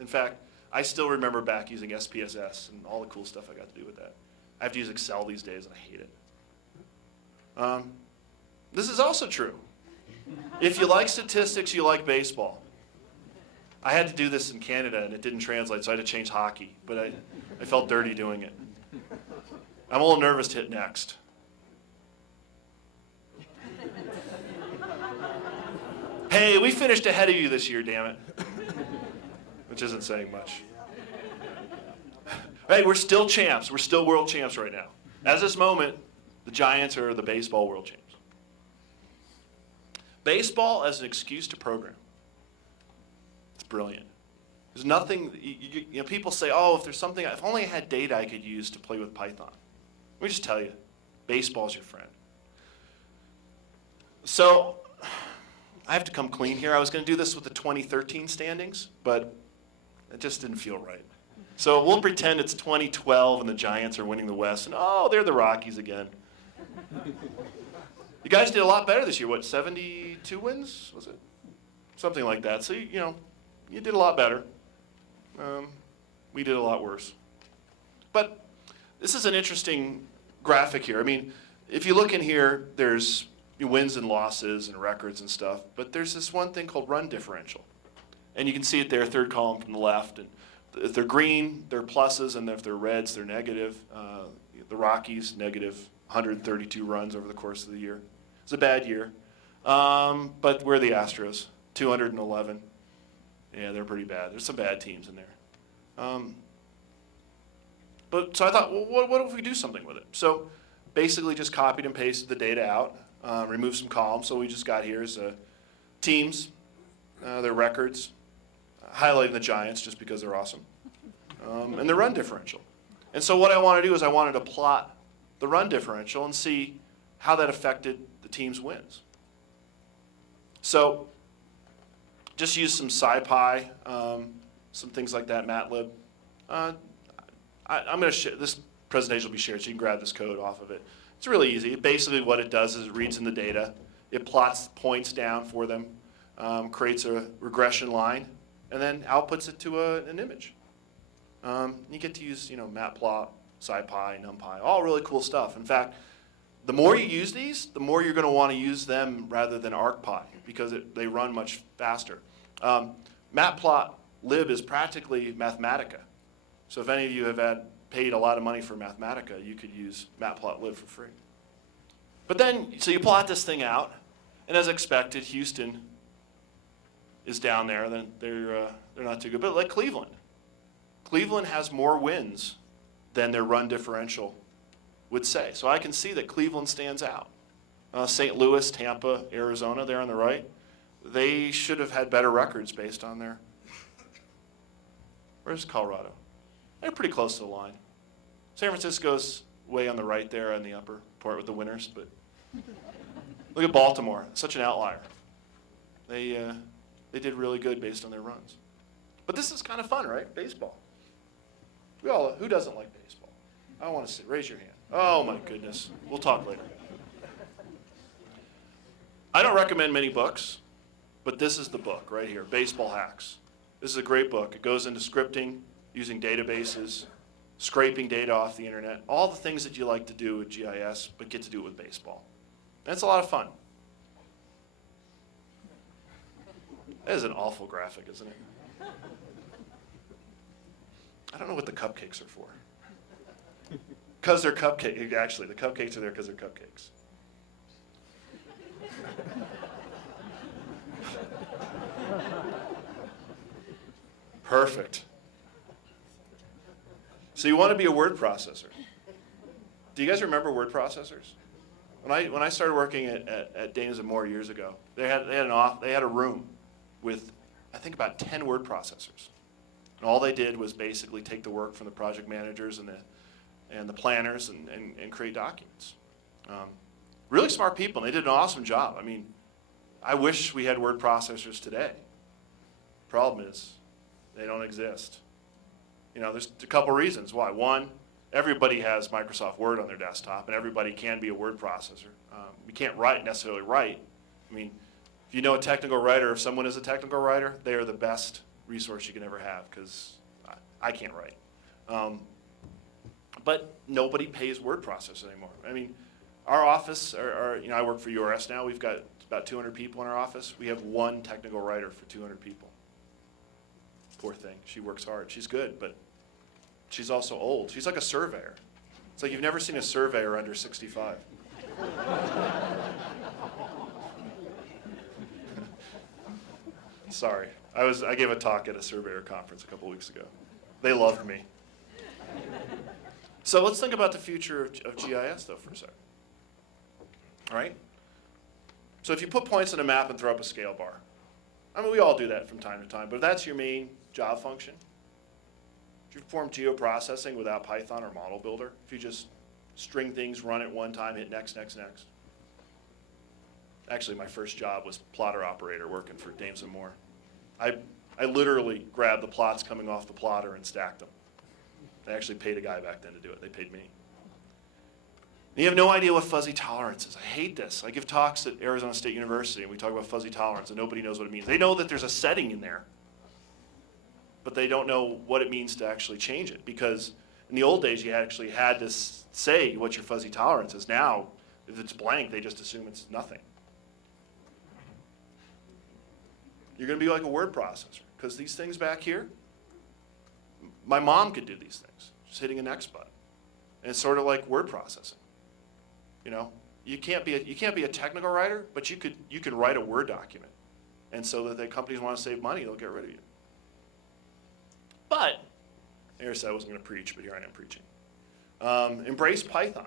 In fact, I still remember back using SPSS and all the cool stuff I got to do with that. I have to use Excel these days, and I hate it. This is also true. If you like statistics, you like baseball. I had to do this in Canada, and it didn't translate, so I had to change hockey. But I felt dirty doing it. I'm a little nervous to hit next. Hey, we finished ahead of you this year, damn it. Which isn't saying much. Hey, we're still champs. We're still world champs right now. As this moment, the Giants are the baseball world champs. Baseball as an excuse to program. It's brilliant. There's nothing, you know, people say, oh, if only I had data I could use to play with Python. Let me just tell you, baseball's your friend. So, I have to come clean here. I was going to do this with the 2013 standings, but it just didn't feel right. So we'll pretend it's 2012 and the Giants are winning the West, and oh, they're the Rockies again. You guys did a lot better this year. What, 72 wins, was it? Something like that. So, you know, you did a lot better. We did a lot worse. But this is an interesting graphic here. I mean, if you look in here, there's wins and losses and records and stuff, but there's this one thing called run differential. And you can see it there, third column from the left. And if they're green, they're pluses, and if they're reds, they're negative. The Rockies, negative 132 runs over the course of the year. It's a bad year. But we're the Astros, 211. Yeah, they're pretty bad. There's some bad teams in there. So I thought, well, what if we do something with it? So basically just copied and pasted the data out, removed some columns. So we just got here is teams, their records, highlighting the Giants just because they're awesome, and the run differential. And so what I want to do is I wanted to plot the run differential and see how that affected the team's wins. So just use some SciPy, some things like that, MATLib. I'm going to share, this presentation will be shared, so you can grab this code off of it. It's really easy. Basically what it does is it reads in the data, it plots points down for them, creates a regression line, and then outputs it to an image. You get to use, Matplot, SciPy, NumPy, all really cool stuff. In fact, the more you use these, the more you're going to want to use them rather than ArcPy because they run much faster. Matplotlib is practically Mathematica. So if any of you have paid a lot of money for Mathematica, you could use Matplotlib for free. But then, so you plot this thing out, and as expected, Houston is down there. Then they're not too good. But like Cleveland. Cleveland has more wins than their run differential would say. So I can see that Cleveland stands out. St. Louis, Tampa, Arizona, there on the right, they should have had better records based on their... Where's Colorado? They're pretty close to the line. San Francisco's way on the right there on the upper part with the winners, but look at Baltimore, such an outlier. They did really good based on their runs. But this is kind of fun, right? Baseball. Who doesn't like baseball? I want to see, raise your hand. Oh my goodness, we'll talk later. I don't recommend many books, but this is the book right here, Baseball Hacks. This is a great book. It goes into scripting, using databases, scraping data off the internet, all the things that you like to do with GIS, but get to do it with baseball. And it's a lot of fun. That is an awful graphic, isn't it? I don't know what the cupcakes are for. Because they're cupcakes. Actually, the cupcakes are there because they're cupcakes. Perfect. So you want to be a word processor. Do you guys remember word processors? When I started working at Danes and Moore years ago, they had a room with I think about 10 word processors, and all they did was basically take the work from the project managers and the planners and create documents. Really smart people, and they did an awesome job. I mean, I wish we had word processors today. Problem is, they don't exist. There's a couple reasons why. One, everybody has Microsoft Word on their desktop, and everybody can be a word processor. We can't necessarily write. I mean, if you know a technical writer, if someone is a technical writer, they are the best resource you can ever have, because I can't write. But nobody pays word processors anymore. I mean, our office, I work for URS now. We've got about 200 people in our office. We have one technical writer for 200 people. Poor thing. She works hard. She's good, but she's also old. She's like a surveyor. It's like you've never seen a surveyor under 65. Sorry. I gave a talk at a surveyor conference a couple weeks ago. They loved me. So let's think about the future of GIS, though, for a second. All right? So if you put points on a map and throw up a scale bar, I mean, we all do that from time to time, but if that's your main job function, if you perform geoprocessing without Python or Model Builder, if you just string things, run it one time, hit next, next, next. Actually, my first job was plotter operator working for Dames and Moore. I literally grabbed the plots coming off the plotter and stacked them. They actually paid a guy back then to do it. They paid me. And you have no idea what fuzzy tolerance is. I hate this. I give talks at Arizona State University, and we talk about fuzzy tolerance, and nobody knows what it means. They know that there's a setting in there. but they don't know what it means to actually change it. Because in the old days, you actually had to say what your fuzzy tolerance is. Now, if it's blank, they just assume it's nothing. You're going to be like a word processor, because these things back here, my mom could do these things, just hitting a next button. And it's sort of like word processing. You know, you can't be a technical writer, but you could write a Word document. And so that the companies want to save money, they'll get rid of you. But, I said I wasn't going to preach, but here I am preaching. Embrace Python.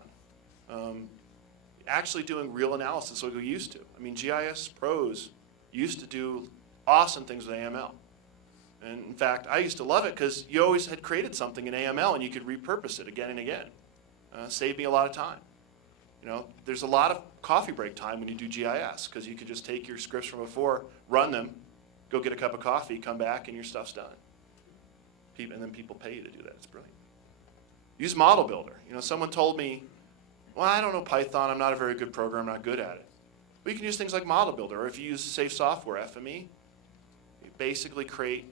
Actually doing real analysis like we used to. I mean, GIS pros used to do awesome things with AML. And in fact, I used to love it because you always had created something in AML and you could repurpose it again and again. Saved me a lot of time. You know, there's a lot of coffee break time when you do GIS because you could just take your scripts from before, run them, go get a cup of coffee, come back, and your stuff's done. And then people pay you to do that. It's brilliant. Use Model Builder. You know, someone told me, well, I don't know Python. I'm not a very good programmer. I'm not good at it. Well, you can use things like Model Builder, or if you use Safe Software, FME, you basically create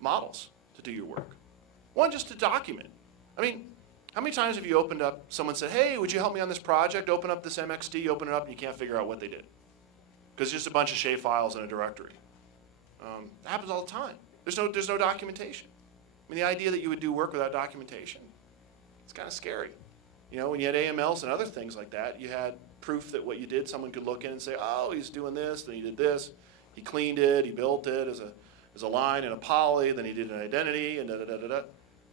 models to do your work. One, just to document. I mean, how many times have you opened up, someone said, hey, would you help me on this project? Open up this MXD, open it up, and you can't figure out what they did. Because it's just a bunch of shape files in a directory. It happens all the time. There's no documentation. I mean, the idea that you would do work without documentation, it's kind of scary. You know, when you had AMLs and other things like that, you had proof that what you did, someone could look in and say, oh, he's doing this, then he did this, he cleaned it, he built it as a line and a poly, then he did an identity, and da-da-da-da-da.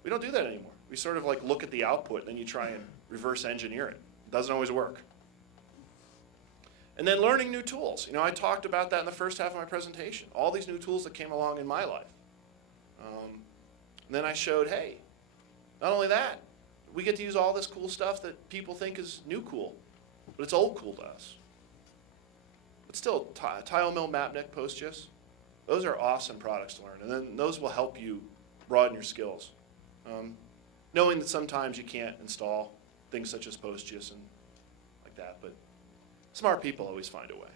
We don't do that anymore. We sort of like look at the output, and then you try and reverse engineer it. It doesn't always work. And then learning new tools. You know, I talked about that in the first half of my presentation. All these new tools that came along in my life. And then I showed, hey, not only that, we get to use all this cool stuff that people think is new cool, but it's old cool to us. But still, TileMill, MapNet, PostGIS, those are awesome products to learn, and then those will help you broaden your skills. Knowing that sometimes you can't install things such as PostGIS and like that, but smart people always find a way,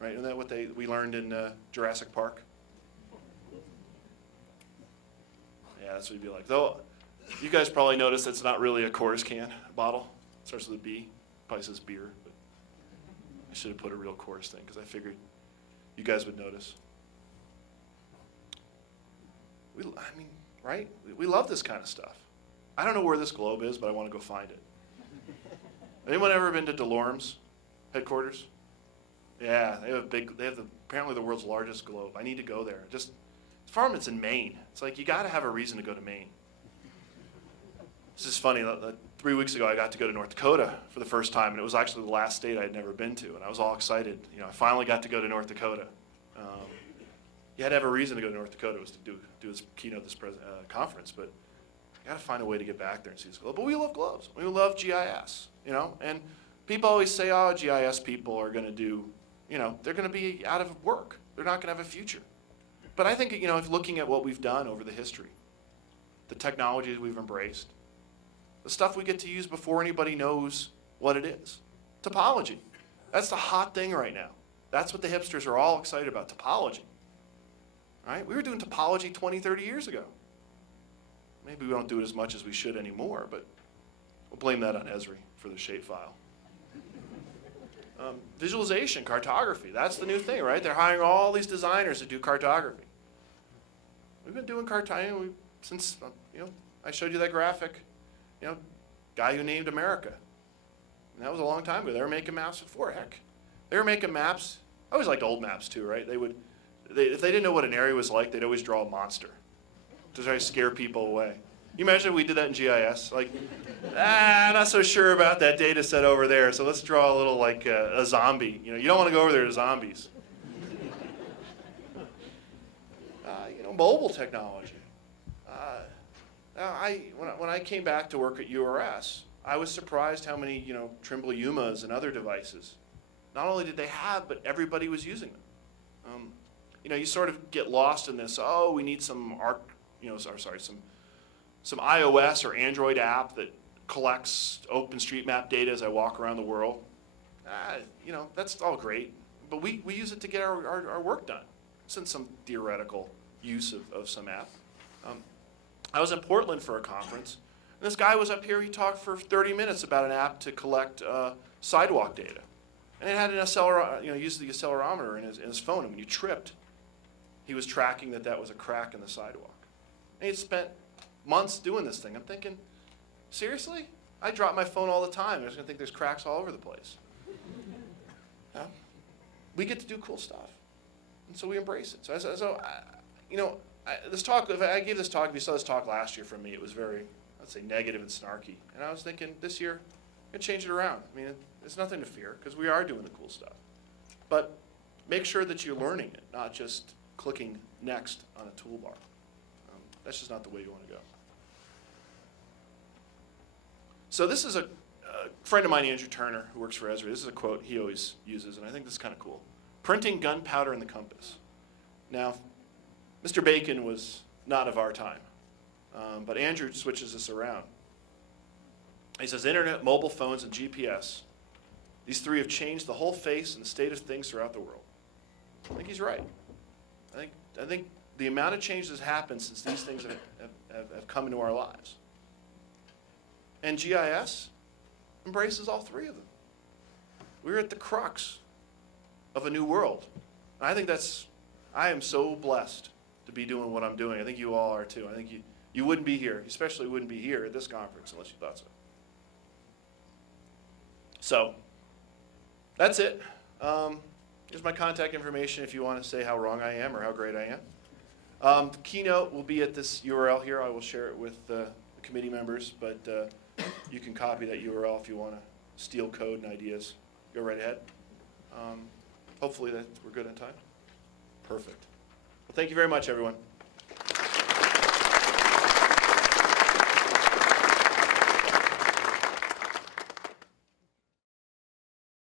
right? Isn't that what we learned in Jurassic Park? Yeah, that's what you'd be like. Though, you guys probably noticed it's not really a Coors can bottle. It starts with a B. Probably says beer, but I should have put a real Coors thing because I figured you guys would notice. I mean, right? We love this kind of stuff. I don't know where this globe is, but I want to go find it. Anyone ever been to DeLorme's headquarters? Yeah, they have apparently the world's largest globe. I need to go there. Just farm, it's in Maine. It's like you got to have a reason to go to Maine. This is funny. 3 weeks ago, I got to go to North Dakota for the first time, and it was actually the last state I had never been to, and I was all excited. You know, I finally got to go to North Dakota. You had to have a reason to go to North Dakota. It was to do this keynote, this conference, but you got to find a way to get back there and see this globe. But we love globes. We love GIS, you know, and people always say, oh, GIS people are going to do, you know, they're going to be out of work. They're not going to have a future. But I think, you know, if looking at what we've done over the history, the technologies we've embraced, the stuff we get to use before anybody knows what it is. Topology. That's the hot thing right now. That's what the hipsters are all excited about, topology. Right? We were doing topology 20, 30 years ago. Maybe we don't do it as much as we should anymore, but we'll blame that on Esri for the shapefile. Visualization, cartography, that's the new thing, right? They're hiring all these designers to do cartography. We've been doing cartography since, you know, I showed you that graphic, you know, guy who named America. And that was a long time ago. They were making maps before, heck. They were making maps. I always liked old maps too, right? If they didn't know what an area was like, they'd always draw a monster to try to scare people away. You imagine if we did that in GIS? Like, not so sure about that data set over there, so let's draw a little like a zombie. You know, you don't want to go over there to zombies. You know, mobile technology. When I came back to work at URS, I was surprised how many, you know, Trimble Yumas and other devices, not only did they have, but everybody was using them. You know, you sort of get lost in this, oh, we need some some iOS or Android app that collects OpenStreetMap data as I walk around the world. You know, that's all great, but we use it to get our work done. This isn't some theoretical use of some app. I was in Portland for a conference, and this guy was up here. He talked for 30 minutes about an app to collect sidewalk data, and it had an used the accelerometer in his phone. And when you tripped, he was tracking that was a crack in the sidewalk. And he'd spent months doing this thing. I'm thinking, seriously? I drop my phone all the time. I was going to think there's cracks all over the place. We get to do cool stuff, and so we embrace it. This talk, if I gave this talk, if you saw this talk last year from me, it was very, I'd say, negative and snarky. And I was thinking, this year, I'm going to change it around. I mean, there's nothing to fear, because we are doing the cool stuff. But make sure that you're learning it, not just clicking next on a toolbar. That's just not the way you want to go. So this is a friend of mine, Andrew Turner, who works for Esri. This is a quote he always uses, and I think this is kind of cool. Printing gunpowder in the compass. Now, Mr. Bacon was not of our time, but Andrew switches this around. He says, internet, mobile phones, and GPS, these three have changed the whole face and the state of things throughout the world. I think he's right. I think the amount of change that's happened since these things have come into our lives. And GIS embraces all three of them. We're at the crux of a new world. And I am so blessed to be doing what I'm doing. I think you all are too. I think you wouldn't be here, especially wouldn't be here at this conference unless you thought so. So, that's it. Here's my contact information if you want to say how wrong I am or how great I am. The keynote will be at this URL here. I will share it with the committee members, but you can copy that URL if you want to steal code and ideas. Go right ahead. Hopefully we're good on time. Perfect. Well, thank you very much, everyone.